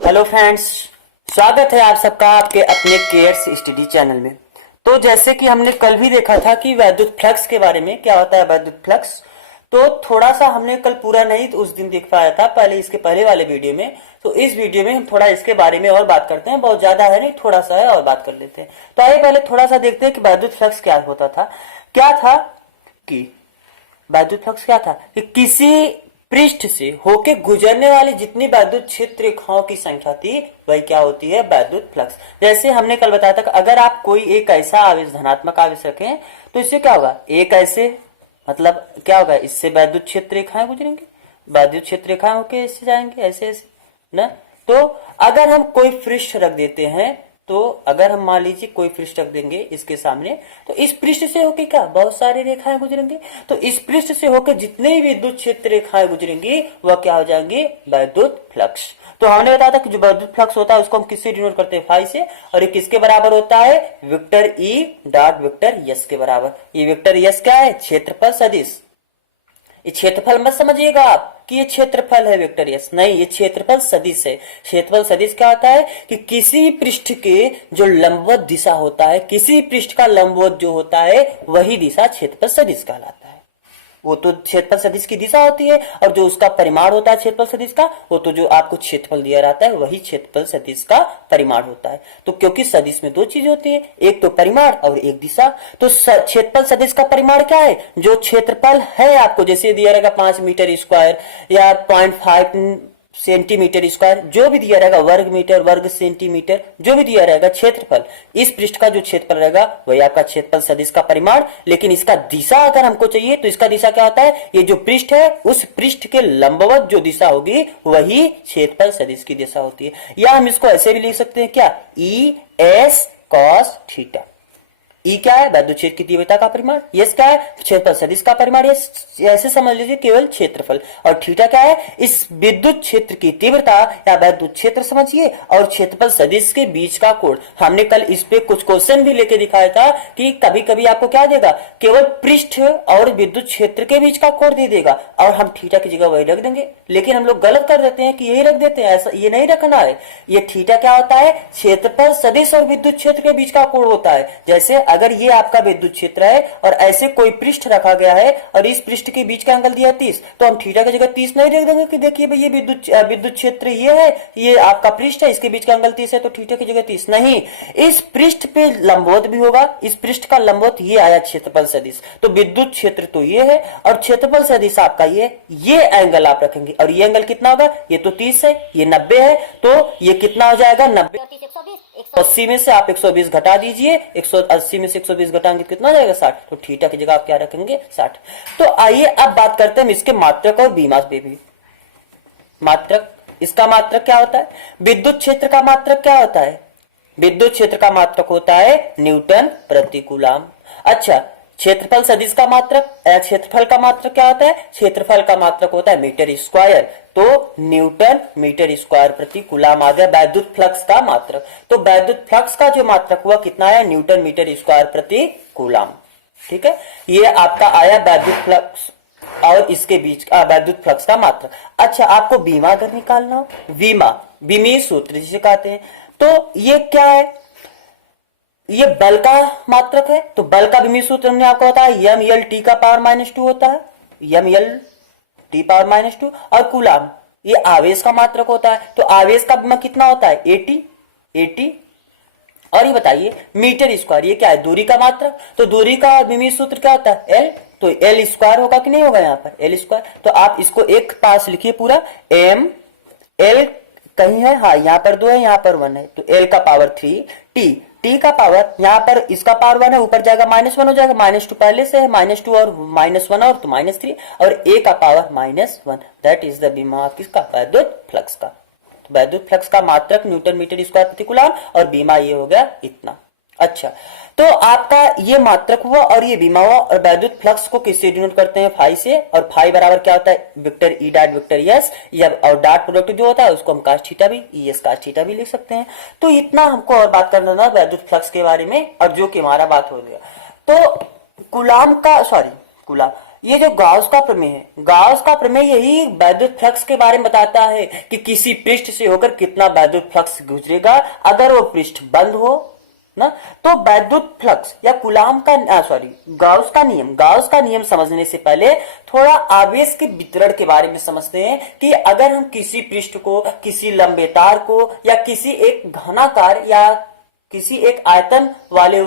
Hello friends, स्वागत है आप सबका आपके अपने केयर्स स्टडी चैनल में। तो जैसे कि हमने कल भी देखा था कि वैद्युत फ्लक्स के बारे में, क्या होता है वैद्युत फ्लक्स। तो थोड़ा सा हमने कल पूरा नहीं उस दिन देख पाया था, पहले इसके पहले वाले वीडियो में। तो इस वीडियो में हम थोड़ा इसके बारे में और बात करते हैं, बहुत ज्यादा है नहीं, थोड़ा सा है और बात कर लेते हैं। तो आइए पहले थोड़ा सा देखते हैं कि वैद्युत फ्लक्स क्या होता था। क्या था कि वैद्युत फ्लक्स क्या था कि किसी पृष्ठ से होके गुजरने वाली जितनी वैद्युत क्षेत्र रेखाओं की संख्या थी वही क्या होती है, वैद्युत फ्लक्स। जैसे हमने कल बताया था कि अगर आप कोई एक ऐसा आवेश, धनात्मक आवेश रखें तो इससे क्या होगा, एक ऐसे मतलब क्या होगा, इससे वैद्युत क्षेत्र रेखाएं गुजरेंगी, वैद्युत क्षेत्र रेखाएं होके इससे जाएंगे ऐसे ऐसे ना। तो अगर हम कोई पृष्ठ रख देते हैं, तो अगर हम मान लीजिए कोई पृष्ठ रख देंगे इसके सामने, तो इस पृष्ठ से होके क्या बहुत सारी रेखाएं गुजरेंगी। तो इस पृष्ठ से होकर जितने भी विद्युत क्षेत्र रेखाएं गुजरेंगी वह क्या हो जाएंगी, वैद्युत फ्लक्स। तो हमने बताया था कि जो वैद्युत फ्लक्स होता है उसको हम किससे डिनोट करते हैं, फाई से, और ये किसके बराबर होता है, vector E dot vector yes के बराबर। ये वेक्टर यस क्या है, क्षेत्रफल सदिश। ये क्षेत्रफल मत समझिएगा आप कि ये क्षेत्रफल है वेक्टर यस, नहीं, ये क्षेत्रफल सदिश है। क्षेत्रफल सदिश क्या होता है कि किसी पृष्ठ के जो लंबवत दिशा होता है, किसी पृष्ठ का लंबवत जो होता है वही दिशा क्षेत्रफल सदिश कहलाता है। वो तो क्षेत्रफल सदिश की दिशा होती है, और जो उसका परिमाण होता है क्षेत्रफल सदिश का, वो तो जो आपको क्षेत्रफल दिया रहता है वही क्षेत्रफल सदिश का परिमाण होता है। तो क्योंकि सदिश में दो चीज होती है, एक तो परिमाण और एक दिशा। तो क्षेत्रफल सदिश का परिमाण क्या है, जो क्षेत्रफल है आपको जैसे दिया रहेगा 5 मीटर स्क्वायर या 0.5 सेंटीमीटर स्क्वायर, जो भी दिया रहेगा, वर्ग मीटर, वर्ग सेंटीमीटर, जो भी दिया रहेगा क्षेत्रफल, इस पृष्ठ का जो क्षेत्रफल रहेगा वही आपका क्षेत्रफल सदिश का परिमाण। लेकिन इसका दिशा अगर हमको चाहिए तो इसका दिशा क्या होता है, ये जो पृष्ठ है उस पृष्ठ के लंबवत जो दिशा होगी वही क्षेत्रफल सदिश की दिशा होती है। या हम इसको ऐसे भी लिख सकते हैं, क्या, ई एस कॉस थीटा। ई क्या है, वैद्युत क्षेत्र की तीव्रता का परिमाण, यस क्या है, क्षेत्रफल सदिश का परिमाण, ऐसे समझ लीजिए केवल क्षेत्रफल। और थीटा क्या है, इस विद्युत क्षेत्र की तीव्रता या वैद्युत क्षेत्र समझिए और क्षेत्रफल सदिश के बीच का कोण। हमने कल इस पे कुछ क्वेश्चन भी लेके दिखाया था कि कभी कभी आपको क्या देगा, केवल पृष्ठ और विद्युत क्षेत्र के बीच का कोण दे देगा और हम थीटा की जगह वही रख देंगे। लेकिन हम लोग गलत कर देते हैं कि यही रख देते हैं, ऐसा ये नहीं रखना है। ये थीटा क्या होता है, क्षेत्रफल सदिश और विद्युत क्षेत्र के बीच का कोण होता है। जैसे अगर ये आपका विद्युत क्षेत्र है और ऐसे कोई पृष्ठ रखा गया है और इस पृष्ठ के बीच का एंगल दिया 30, तो हम थीटा की जगह 30 नहीं रख देंगे कि देखिए भाई ये विद्युत क्षेत्र ये है, ये आपका पृष्ठ है, इसके बीच का एंगल 30 है तो थीटा की जगह 30 नहीं। इस पृष्ठ पे लंबवत भी होगा, इस पृष्ठ का लंबवत ये आया क्षेत्रफल सदिश, तो विद्युत क्षेत्र तो ये है और क्षेत्रफल सदिश आपका ये एंगल आप रखेंगे। और ये एंगल कितना होगा, ये तो 30 है, ये 90 है, तो ये कितना हो जाएगा, 90। 180 में से आप 120 घटा दीजिए, 180 में से 120 घटाएंगे कितना हो जाएगा, 60। तो थीटा की जगह आप क्या रखेंगे, 60। तो आइए अब बात करते हैं इसके मात्रक और बीमास पे भी। मात्रक, इसका मात्रक क्या होता है, विद्युत क्षेत्र का मात्रक क्या होता है, विद्युत क्षेत्र का मात्रक होता है न्यूटन प्रति कूलम। अच्छा, क्षेत्रफल सदिश का मात्रक, क्षेत्रफल का मात्रक क्या होता है, क्षेत्रफल का मात्रक होता है मीटर स्क्वायर, तो न्यूटन मीटर स्क्वायर प्रति कूलम आ गया वैद्युत फ्लक्स का मात्रक। तो वैद्युत फ्लक्स का जो मात्रक हुआ कितना है, न्यूटन मीटर स्क्वायर प्रति कूलम। ठीक है, ये आपका आया वैद्युत फ्लक्स और इसके बीच का वैद्युत फ्लक्स का मात्रक। अच्छा, आपको बीमा अगर निकालना हो, विमीय सूत्र जिसे कहते हैं, तो ये क्या है, ये बल का मात्रक है। तो बल का विमीय सूत्र हमने आपको बताया यम यल टी का पावर -2 होता है, यम यल टी पावर -2। और कूलम ये आवेश का मात्रक होता है, तो आवेश का विमा कितना होता है, 80। और ये बताइए मीटर स्क्वायर ये क्या है, दूरी का मात्रक, तो दूरी का विमीय सूत्र क्या होता है, एल, तो एल स्क्वायर होगा कि नहीं होगा, यहाँ पर एल स्क्वायर। तो आप इसको एक पास लिखिए पूरा, एम एल कहीं है, हाँ यहाँ पर 2 है, यहाँ पर 1 है, तो एल का पावर 3, टी का पावर, यहाँ पर इसका पावर 1 है, ऊपर जाएगा -1 हो जाएगा, -2 पहले से है, -2 और -1 और तो -3, और ए का पावर -1। दैट इज द बीमा किसका, वैद्युत फ्लक्स का। तो वैद्युत फ्लक्स का मात्रक न्यूटन मीटर स्क्वायर प्रति कूलम और बीमा ये हो गया इतना। अच्छा, तो आपका ये मात्रक हुआ और ये बीमा हुआ। और वैद्युत फ्लक्स को किससे डिनोट करते हैं, फाई से, और फाई बराबर क्या होता है, vector E dot vector S, या और डॉट प्रोडक्ट जो होता है उसको हम कास थीटा भी, ई एस कास थीटा भी लिख सकते हैं। तो इतना हमको और बात करना था वैद्युत फ्लक्स के बारे में, और जो कि हमारा बात हो गया। तो कूलम का, सॉरी कूलम, ये जो गाउस का प्रमेय है, गाउस का प्रमेय यही वैद्युत फ्लक्स के बारे में बताता है कि किसी पृष्ठ से होकर कितना वैद्युत फ्लक्स गुजरेगा अगर वो पृष्ठ बंद हो ना। तो वैद्युत फ्लक्स या कूलाम का गाउस का नियम समझने से पहले थोड़ा आवेश के वितरण के बारे में समझते हैं कि अगर हम किसी पृष्ठ को, किसी लंबे तार को या किसी एक घनाकार या किसी एक आयतन वाले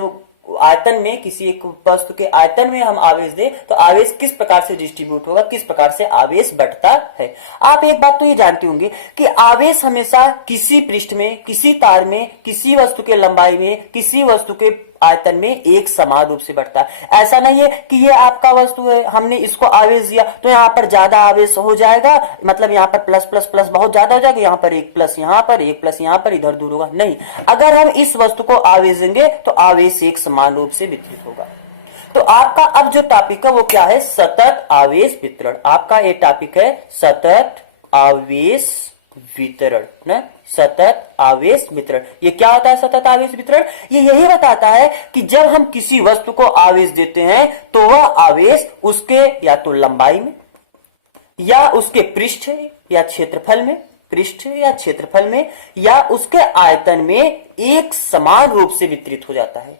आयतन में, किसी एक वस्तु के आयतन में हम आवेश दें तो आवेश किस प्रकार से डिस्ट्रीब्यूट होगा, किस प्रकार से आवेश बढ़ता है। आप एक बात तो ये जानते होंगे कि आवेश हमेशा किसी पृष्ठ में, किसी तार में, किसी वस्तु के लंबाई में, किसी वस्तु के आयतन में एक समान रूप से बढ़ता है। ऐसा नहीं है कि ये आपका वस्तु है, हमने इसको आवेश दिया तो यहाँ पर ज्यादा आवेश हो जाएगा, मतलब यहाँ पर प्लस प्लस प्लस बहुत ज्यादा हो जाएगा, यहाँ पर एक प्लस यहाँ पर, एक प्लस यहाँ पर, इधर दूर होगा। नहीं, अगर हम इस वस्तु को आवेश देंगे तो आवेश एक समान रूप से वितरित होगा। तो आपका अब जो टॉपिक है वो क्या है? सतत आवेश वितरण। आपका ये टॉपिक है सतत आवेश वितरण ना, सतत आवेश वितरण। ये क्या होता है सतत आवेश वितरण? ये यही बताता है कि जब हम किसी वस्तु को आवेश देते हैं तो वह आवेश उसके या तो लंबाई में या उसके पृष्ठ या क्षेत्रफल में, पृष्ठ या क्षेत्रफल में या उसके आयतन में एक समान रूप से वितरित हो जाता है।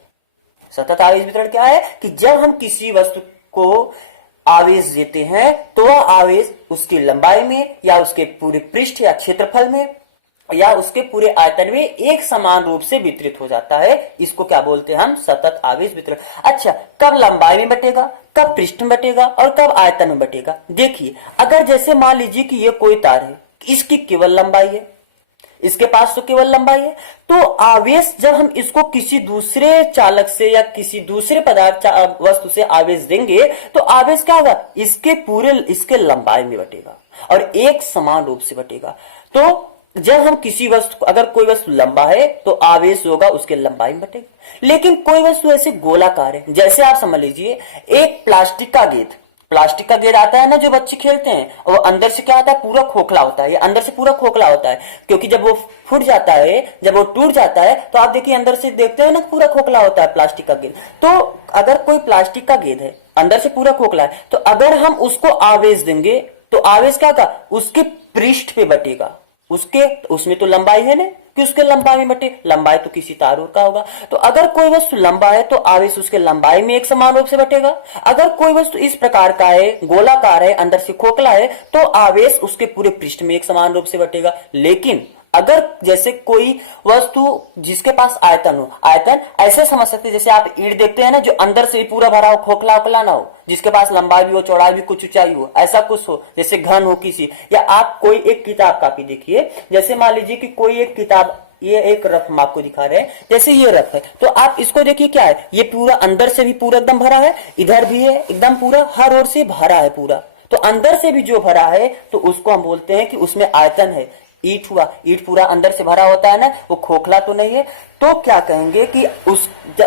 सतत आवेश वितरण क्या है कि जब हम किसी वस्तु को आवेश देते हैं तो वह आवेश उसकी लंबाई में या उसके पूरे पृष्ठ या क्षेत्रफल में या उसके पूरे आयतन में एक समान रूप से वितरित हो जाता है। इसको क्या बोलते हैं हम? सतत आवेश वितरण। अच्छा, कब लंबाई में बटेगा, कब पृष्ठ में बटेगा और कब आयतन में बटेगा? देखिए, अगर जैसे मान लीजिए कि ये कोई तार है, इसकी केवल लंबाई है, इसके पास तो केवल लंबाई है, तो आवेश जब हम इसको किसी दूसरे चालक से या किसी दूसरे पदार्थ वस्तु से आवेश देंगे तो आवेश क्या होगा? इसके लंबाई में बटेगा और एक समान रूप से बटेगा। तो जब हम किसी वस्तु, अगर कोई वस्तु लंबा है तो आवेश होगा उसके लंबाई में बटेगा। लेकिन कोई वस्तु ऐसे गोलाकार है, जैसे आप समझ लीजिए एक प्लास्टिक का गेंद आता है ना जो बच्चे खेलते हैं, और वो अंदर से क्या होता है? पूरा खोखला होता है। ये अंदर से पूरा खोखला होता है क्योंकि जब वो फूट जाता है, जब वो टूट जाता है तो आप देखिए अंदर से देखते हैं ना पूरा खोखला होता है प्लास्टिक का गेंद। तो अगर कोई प्लास्टिक का गेंद है, अंदर से पूरा खोखला है, तो अगर हम उसको आवेश देंगे तो आवेश क्या होगा? उसके पृष्ठ पे बटेगा। उसमें तो लंबाई है ना कि उसके लंबाई में बटे, लंबाई तो किसी तार का होगा। तो अगर कोई वस्तु लंबा है तो आवेश उसके लंबाई में एक समान रूप से बटेगा। अगर कोई वस्तु इस प्रकार का है, गोलाकार है, अंदर से खोखला है, तो आवेश उसके पूरे पृष्ठ में एक समान रूप से बटेगा। लेकिन अगर जैसे कोई वस्तु जिसके पास आयतन हो, आयतन ऐसे समझ सकते हैं जैसे आप ईंट देखते हैं ना जो अंदर से पूरा भरा हो, खोखला ओखला ना हो, जिसके पास लंबाई भी हो, चौड़ाई भी, कुछ ऊंचाई हो, ऐसा कुछ हो, जैसे घन हो किसी। या आप कोई एक किताब कापी देखिए, जैसे मान लीजिए कि कोई एक किताब, ये एक रफ हम आपको दिखा रहे हैं, जैसे ये रफ है, तो आप इसको देखिए क्या है, ये पूरा अंदर से भी पूरा एकदम भरा है, इधर भी है एकदम पूरा, हर ओर से भरा है पूरा। तो अंदर से भी जो भरा है तो उसको हम बोलते हैं कि उसमें आयतन है। ईंट हुआ, ईंट पूरा अंदर से भरा होता है ना, वो खोखला तो नहीं है, तो क्या कहेंगे कि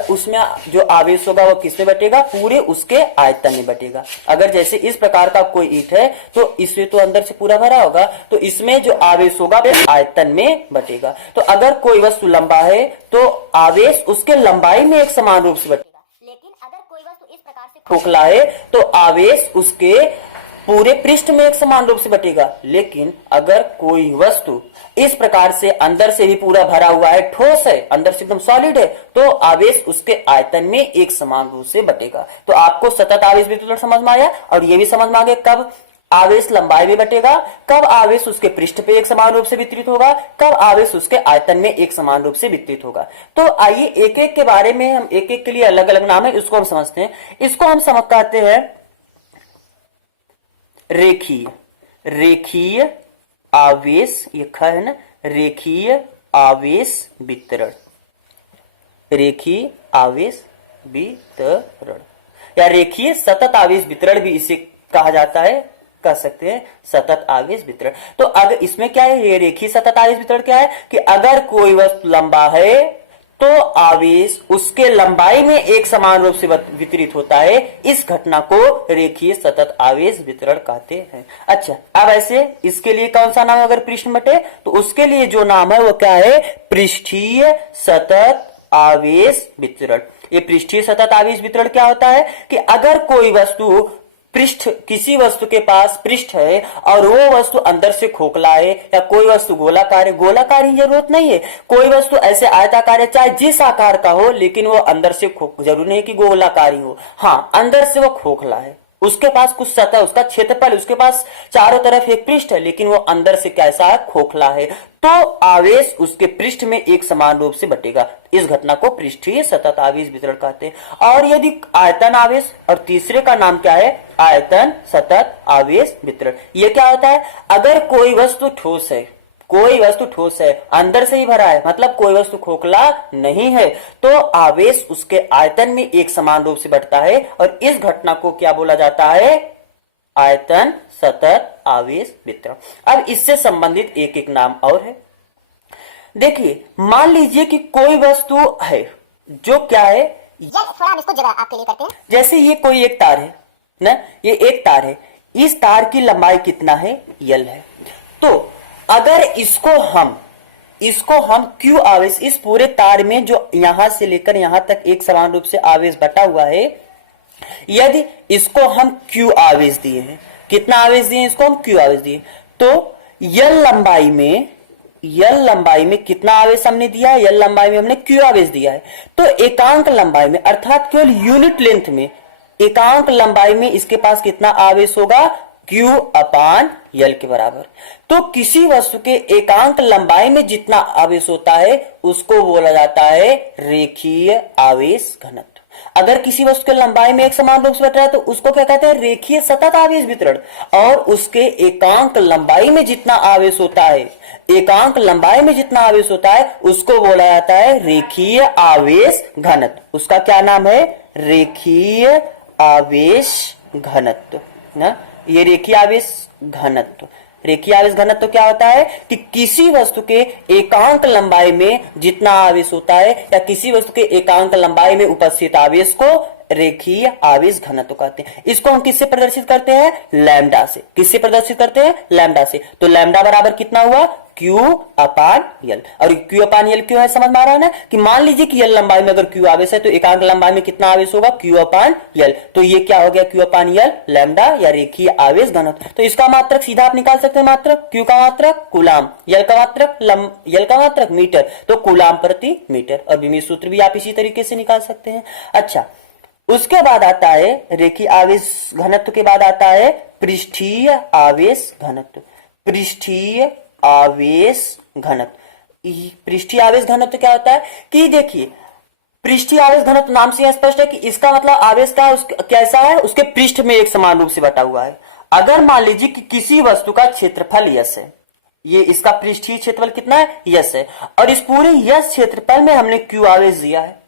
उसमें जो आवेश होगा वो किसमें बटेगा? पूरे उसके आयतन में बटेगा। अगर जैसे इस प्रकार का कोई ईंट है तो इसमें तो अंदर से पूरा भरा होगा, तो इसमें जो आवेश होगा वो आयतन में बटेगा। तो अगर कोई वस्तु लंबा है तो आवेश उसके लंबाई में एक समान रूप से बटेगा। लेकिन अगर कोई वस्तु इस प्रकार से खोखला है तो आवेश उसके पूरे पृष्ठ में एक समान रूप से बटेगा। लेकिन अगर कोई वस्तु इस प्रकार से अंदर से भी पूरा भरा हुआ है, ठोस है, अंदर से एकदम सॉलिड है, तो आवेश उसके आयतन में एक समान रूप से बटेगा। तो आपको सतत आवेश वितरण समझ में आया, और ये भी समझ में आ गया कब आवेश लंबाई में बटेगा, कब आवेश उसके पृष्ठ पे एक समान रूप से वितरित होगा, कब आवेश उसके आयतन में एक समान रूप से वितरित होगा। तो आइए एक एक के बारे में, हम एक एक के लिए अलग अलग नाम है, इसको हम समझते हैं। इसको हम समझ कहते हैं रेखीय आवेश, ये ख है ना, रेखीय आवेश वितरण, रेखीय आवेश वितरण या रेखीय सतत आवेश वितरण भी इसे कहा जाता है, कह सकते हैं सतत आवेश वितरण। तो अगर इसमें क्या है, ये रेखीय सतत आवेश वितरण क्या है कि अगर कोई वस्तु लंबा है तो आवेश उसके लंबाई में एक समान रूप से वितरित होता है। इस घटना को रेखीय सतत आवेश वितरण कहते हैं। अच्छा, अब ऐसे इसके लिए कौन सा नाम है? अगर पृष्ठ बटे तो उसके लिए जो नाम है वो क्या है? पृष्ठीय सतत आवेश वितरण। ये पृष्ठीय सतत आवेश वितरण क्या होता है कि अगर कोई वस्तु पृष्ठ, किसी वस्तु के पास पृष्ठ है और वो वस्तु अंदर से खोखला है, या कोई वस्तु गोलाकार है, गोलाकार ही जरूरत नहीं है, कोई वस्तु ऐसे आयताकार है चाहे जिस आकार का हो, लेकिन वो अंदर से जरूरी नहीं है कि गोलाकार ही हो, हाँ अंदर से वो खोखला है, उसके पास कुछ सतह, उसका क्षेत्रफल, उसके पास चारों तरफ एक पृष्ठ है, लेकिन वो अंदर से कैसा है, खोखला है, तो आवेश उसके पृष्ठ में एक समान रूप से बटेगा। इस घटना को पृष्ठीय सतत आवेश वितरण कहते हैं। और यदि आयतन आवेश, और तीसरे का नाम क्या है, आयतन सतत आवेश वितरण। ये क्या होता है, अगर कोई वस्तु ठोस है, कोई वस्तु ठोस है, अंदर से ही भरा है, मतलब कोई वस्तु खोखला नहीं है, तो आवेश उसके आयतन में एक समान रूप से बढ़ता है, और इस घटना को क्या बोला जाता है, आयतन सतत आवेश वितरण। अब इससे संबंधित एक एक नाम और है। देखिए, मान लीजिए कि कोई वस्तु है जो क्या है, थोड़ा हम इसको जगह आपके लिए करते हैं। जैसे ये कोई एक तार है ना, ये एक तार है, इस तार की लंबाई कितना है, यल है। तो अगर इसको हम क्यू आवेश, इस पूरे तार में जो यहां से लेकर यहां तक एक समान रूप से आवेश बटा हुआ है, यदि इसको हम क्यू आवेश दिए हैं, कितना आवेश दिए, इसको हम क्यू आवेश दिए, तो यल लंबाई में कितना आवेश हमने दिया है, यल लंबाई में हमने क्यू आवेश दिया है। तो एकांक लंबाई में, अर्थात केवल यूनिट लेंथ में, एकांक लंबाई में इसके पास कितना आवेश होगा, Q अपान यल के बराबर। तो किसी वस्तु के एकांक लंबाई में जितना आवेश होता है उसको बोला जाता है रेखीय आवेश घनत्व। अगर किसी वस्तु के लंबाई में एक समान रूप से बट रहा है तो उसको क्या कहते हैं, रेखीय सतत आवेश वितरण। और उसके एकांक लंबाई में जितना आवेश होता है, एकांक लंबाई में जितना आवेश होता है उसको बोला जाता है रेखीय आवेश घनत्व। उसका क्या नाम है, रेखीय आवेश घनत्व ना। ये रेखीय आवेश घनत्व, रेखीय आवेश घनत्व क्या होता है कि किसी वस्तु के एकांक लंबाई में जितना आवेश होता है, या किसी वस्तु के एकांक लंबाई में उपस्थित आवेश को रेखीय आवेश घनत्व कहते हैं। इसको हम किससे प्रदर्शित करते हैं, लैम्डा से। किससे प्रदर्शित करते हैं, लैम्डा से। तो लैम्डा बराबर कितना हुआ, Q अपान यल। और Q अपान यल क्यों है, समझ में आ रहा है ना, कि मान लीजिए कि यल लंबाई में अगर Q आवेश है तो एकांक लंबाई में कितना आवेश होगा, Q अपान यल। तो ये क्या हो गया, Q अपान यल, लैम्डा या रेखीय आवेश घनत्व। तो इसका मात्रक सीधा आप निकाल सकते हैं, मात्रक Q का मात्रक कूलाम, यल का मात्रक मीटर, तो कूलाम प्रति मीटर। और विमीय सूत्र भी आप इसी तरीके से निकाल सकते हैं। अच्छा, उसके बाद आता है रेखीय आवेश घनत्व के बाद आता है पृष्ठीय आवेश घनत्व। पृष्ठीय आवेश घनत्व, पृष्ठीय आवेश घनत्व क्या होता है कि देखिए, पृष्ठीय आवेश घनत्व नाम से स्पष्ट है कि इसका मतलब आवेश का कैसा है, उसके पृष्ठ में एक समान रूप से बटा हुआ है। अगर मान लीजिए कि किसी वस्तु का क्षेत्रफल यस है, ये इसका पृष्ठीय क्षेत्रफल कितना है, यस है, और इस पूरे यस क्षेत्रफल में हमने क्यू आवेश दिया है।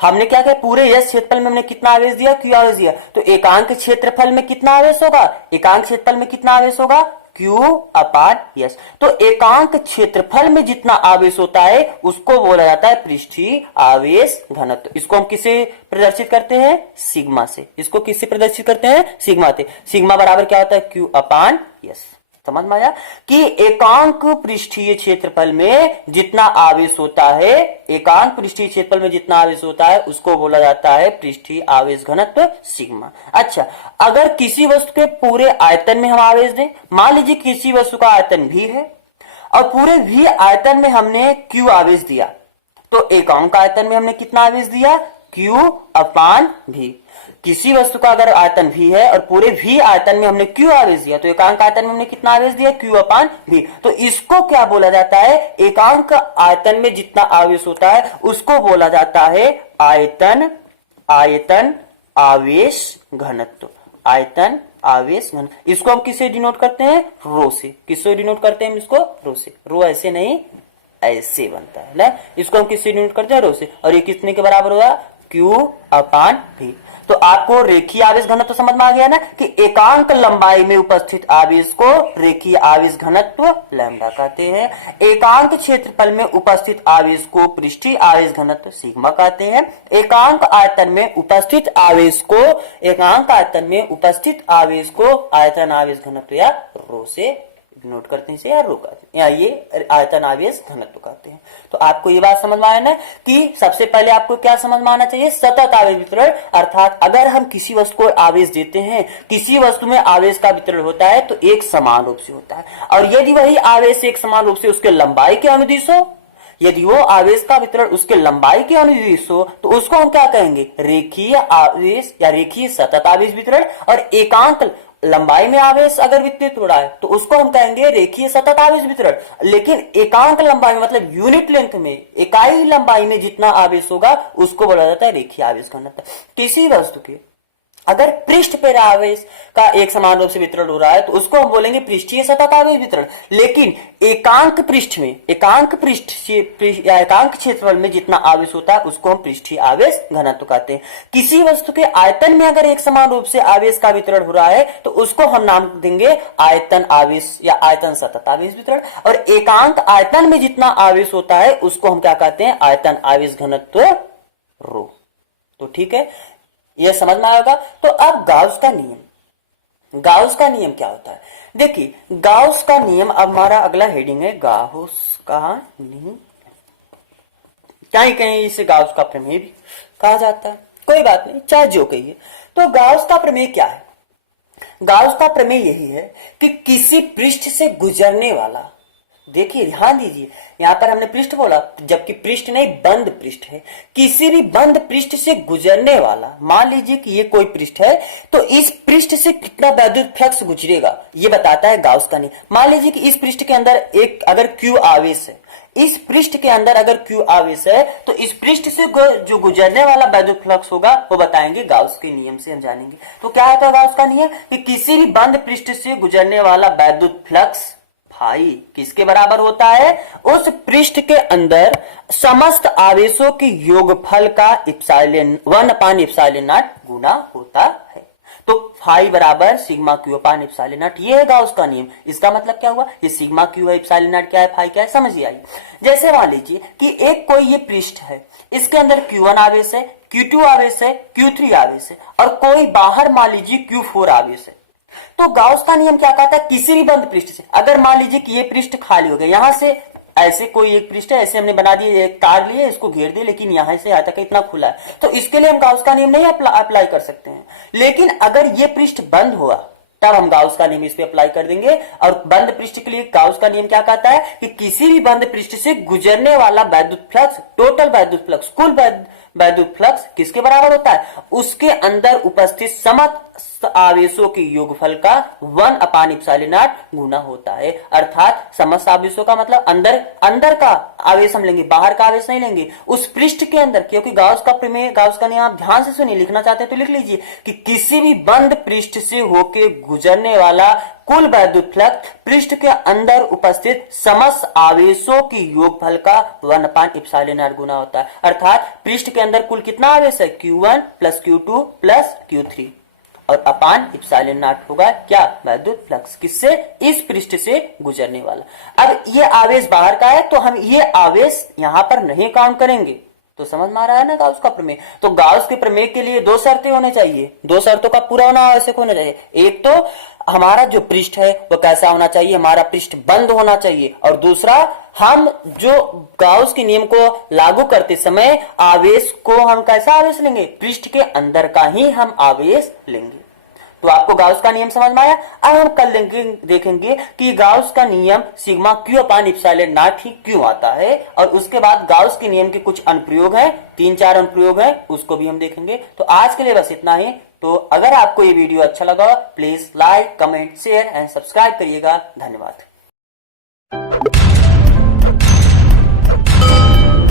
हमने क्या किया, पूरे यस क्षेत्रफल में हमने कितना आवेश दिया, क्यू आवेश दिया। तो एकांक क्षेत्रफल में कितना आवेश होगा, एकांक क्षेत्रफल में कितना आवेश होगा, Q अपान यस। तो एकांक क्षेत्रफल में जितना आवेश होता है उसको बोला जाता है पृष्ठीय आवेश घनत्व। इसको हम किसे प्रदर्शित करते हैं, सिग्मा से। इसको किससे प्रदर्शित करते हैं, सिग्मा से। सिग्मा बराबर क्या होता है, Q अपान यस। समझ में आया कि एकांक पृष्ठीय क्षेत्रफल में जितना आवेश होता है, एकांक पृष्ठीय क्षेत्रफल में जितना आवेश होता है उसको बोला जाता है पृष्ठीय आवेश घनत्व सिग्मा। अच्छा, अगर किसी वस्तु के पूरे आयतन में हम आवेश दें, मान लीजिए किसी वस्तु का आयतन V है और पूरे V आयतन में हमने Q आवेश दिया, तो एकांक आयतन में हमने कितना आवेश दिया, Q अपान V। किसी वस्तु का अगर आयतन V है और पूरे V आयतन में हमने Q आवेश दिया, तो एकांक आयतन में हमने कितना आवेश दिया, Q अपान V। तो इसको क्या बोला जाता है, एकांक आयतन में जितना आवेश होता है उसको बोला जाता है आयतन आवेश घनत्व। आयतन आवेश घनत्व, इसको हम किससे डिनोट करते हैं, रो से। किससे डिनोट करते हैं इसको, रो से। रो ऐसे नहीं, ऐसे बनता है ना। इसको हम किससे डिनोट करते हैं, रो से। और ये कितने के बराबर होगा, Q अपान V। तो आपको रेखीय आवेश घनत्व तो समझ में आ गया ना कि एकांक लंबाई में उपस्थित आवेश को रेखीय आवेश घनत्व लैम्डा कहते हैं। एकांक क्षेत्रफल में उपस्थित आवेश को पृष्ठीय आवेश घनत्व सिग्मा कहते हैं। एकांक आयतन में उपस्थित आवेश को आयतन आवेश घनत्व या रो से नोट करते हैं इसे या रो कहते हैं, या ये आयतन आवेश घनत्व कहते हैं। तो आपको ये बात समझ में आया ना कि सबसे पहले आपको क्या समझ में आना चाहिए, सतत आवेश वितरण। अर्थात अगर हम किसी वस्तु को आवेश देते हैं, किसी वस्तु में आवेश का वितरण होता है तो एक समान रूप से होता है, और यदि वही आवेश एक समान रूप से उसके लंबाई के अनुदिश हो, यदि वो आवेश का वितरण उसके लंबाई के अनुदिश हो तो उसको हम क्या कहेंगे, रेखीय आवेश या रेखीय सतत आवेश वितरण। और एकांक लंबाई में आवेश अगर वितरित हो रहा है तो उसको हम कहेंगे रेखीय सतत आवेश वितरण। लेकिन एकांक लंबाई में मतलब यूनिट लेंथ में, इकाई लंबाई में जितना आवेश होगा उसको बोला जाता है रेखीय आवेश घनत्व। किसी वस्तु के अगर पृष्ठ पर आवेश का एक समान रूप से वितरण हो रहा है तो उसको हम बोलेंगे पृष्ठीय सतत आवेश वितरण। लेकिन एकांक पृष्ठ में, एकांक पृष्ठ या एकांक क्षेत्रफल में जितना आवेश होता है उसको हम पृष्ठीय आवेश घनत्व कहते हैं। किसी वस्तु के आयतन में अगर एक समान रूप से आवेश का वितरण हो रहा है तो उसको हम नाम देंगे आयतन आवेश या आयतन सतत आवेश वितरण। और एकांक आयतन में जितना आवेश होता है उसको हम क्या कहते हैं, आयतन आवेश घनत्व रो। तो ठीक है, यह समझ में आएगा। तो अब गाउस का नियम, गाउस का नियम क्या होता है, देखिए गाउस का नियम, अब हमारा अगला हेडिंग है गाउस का नियम। कहीं कहीं इसे गाउस का प्रमेय भी कहा जाता है, कोई बात नहीं, चाहे जो कहिए। तो गाउस का प्रमेय क्या है, गाउस का प्रमेय यही है कि किसी पृष्ठ से गुजरने वाला, देखिए ध्यान दीजिए, यहां पर हमने पृष्ठ बोला जबकि पृष्ठ नहीं बंद पृष्ठ है। किसी भी बंद पृष्ठ से गुजरने वाला, मान लीजिए कि ये कोई पृष्ठ है तो इस पृष्ठ से कितना वैद्युत फ्लक्स गुजरेगा ये बताता है गाउस का नियम। मान लीजिए कि इस पृष्ठ के अंदर एक अगर Q आवेश है, इस पृष्ठ के अंदर अगर Q आवेश है तो इस पृष्ठ से जो गुजरने वाला वैद्युत फ्लक्स होगा वो बताएंगे गाउस के नियम से हम जानेंगे। तो क्या होता है गाउस का नियम कि किसी भी बंद पृष्ठ से गुजरने वाला वैद्युत फ्लक्स फाई किसके बराबर होता है, उस पृष्ठ के अंदर समस्त आवेशों के योगफल का इप्सिलॉन 1/ε0 गुना होता है। तो फाई बराबर sigma Q upon epsilon not, ये है गाउस का नियम। इसका मतलब क्या हुआ, ये सिग्मा क्यू है, इप्सिलॉन नॉट क्या है, फाई क्या है, समझिए आई। जैसे मान लीजिए कि एक कोई ये पृष्ठ है, इसके अंदर Q1 आवेश है, Q2 आवेश है, Q3 आवेश है, और कोई बाहर मान लीजिए Q4 आवेश है। तो गाउस का नियम क्या कहता है, किसी भी बंद पृष्ठ से, अगर मान लीजिए कि ये पृष्ठ खाली हो गया, यहां से ऐसे कोई एक पृष्ठ है, ऐसे हमने बना दिए, एक तार लिए इसको घेर दिए, लेकिन यहां से यहाँ तक इतना खुला है, तो इसके लिए हम गाउस का नियम नहीं अप्लाई कर सकते हैं। लेकिन अगर ये पृष्ठ बंद हुआ तब हम गाउस का नियम इस पे अप्लाई कर देंगे। और बंद पृष्ठ के लिए गाउस का नियम क्या कहता है कि किसी भी बंद पृष्ठ से गुजरने वाला वैद्युत फ्लक्स, टोटल वैद्युत फ्लक्स, कुल वैद्युत फ्लक्स किसके बराबर होता है, उसके अंदर उपस्थित समस्त आवेशों के योगफल का 1/ε0 गुना होता है। अर्थात समस्त आवेशों का मतलब अंदर का आवेश हम लेंगे, बाहर का आवेश नहीं लेंगे, उस पृष्ठ के अंदर। क्योंकि गाउस का प्रमेय, गाउस का नियम आप ध्यान से सुनिए, लिखना चाहते हैं तो लिख लीजिए कि किसी भी बंद पृष्ठ से होके गुजरने वाला कुल वैद्युत फ्लक्स पृष्ठ के अंदर उपस्थित समस्त आवेशों के योगफल का 1/ε0 गुना होता है। अर्थात पृष्ठ के अंदर कुल कितना आवेश है, Q1 plus Q2 plus Q3, और अपान ε0 होगा क्या, वैद्युत फ्लक्स, किससे, इस पृष्ठ से गुजरने वाला। अब ये आवेश बाहर का है तो हम ये आवेश यहां पर नहीं काउंट करेंगे। तो समझ में आ रहा है ना गाउस का प्रमेय। तो गाउस के प्रमेय के लिए दो शर्तें होने चाहिए, दो शर्तों का पूरा होना आवश्यक होना चाहिए। एक तो हमारा जो पृष्ठ है वो कैसा होना चाहिए, हमारा पृष्ठ बंद होना चाहिए, और दूसरा हम जो गाउस के नियम को लागू करते समय आवेश को हम कैसा आवेश लेंगे, पृष्ठ के अंदर का ही हम आवेश लेंगे। तो आपको गाउस का नियम समझ में आया। अब हम कल देखेंगे कि गाउस का नियम sigma Q upon epsilon not ही क्यों आता है, और उसके बाद गाउस के नियम के कुछ अनुप्रयोग हैं, 3-4 अनुप्रयोग हैं, उसको भी हम देखेंगे। तो आज के लिए बस इतना ही। तो अगर आपको ये वीडियो अच्छा लगा please like, comment, share and subscribe करिएगा। धन्यवाद।